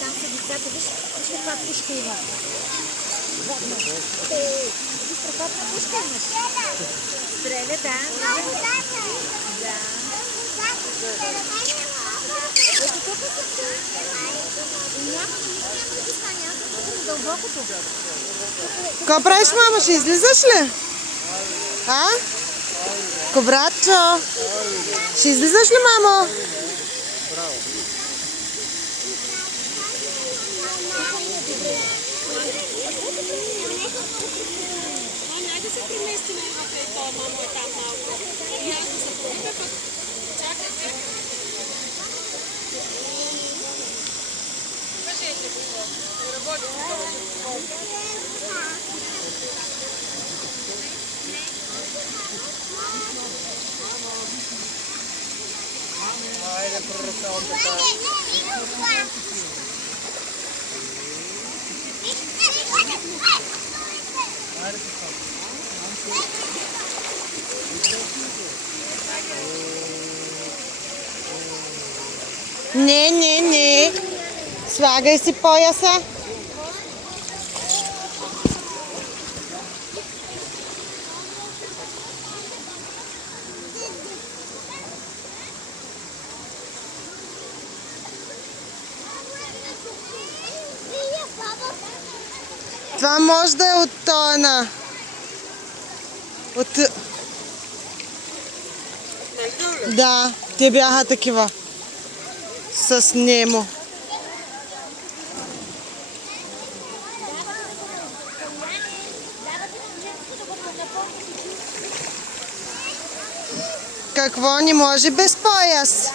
Там са децата, виж каква пушка има. Виж страхотна пушка имаш. Стреля, да. Ето тук са. Няма да ги стане, аз съм тук дълбокото. Какво правиш, мама? Ще излизаш ли? А? Ковратчо! Ще излизаш ли, мамо? Айде се премести на и това мамо е там малко. И аз да се пробиме, пък чакайте. Кажете какво. Работи Айде, проръчавам така. Не. Слагай си пояса. Това може да е от тона. Да, те бяха такива. С Немо. Какво не може без пояс?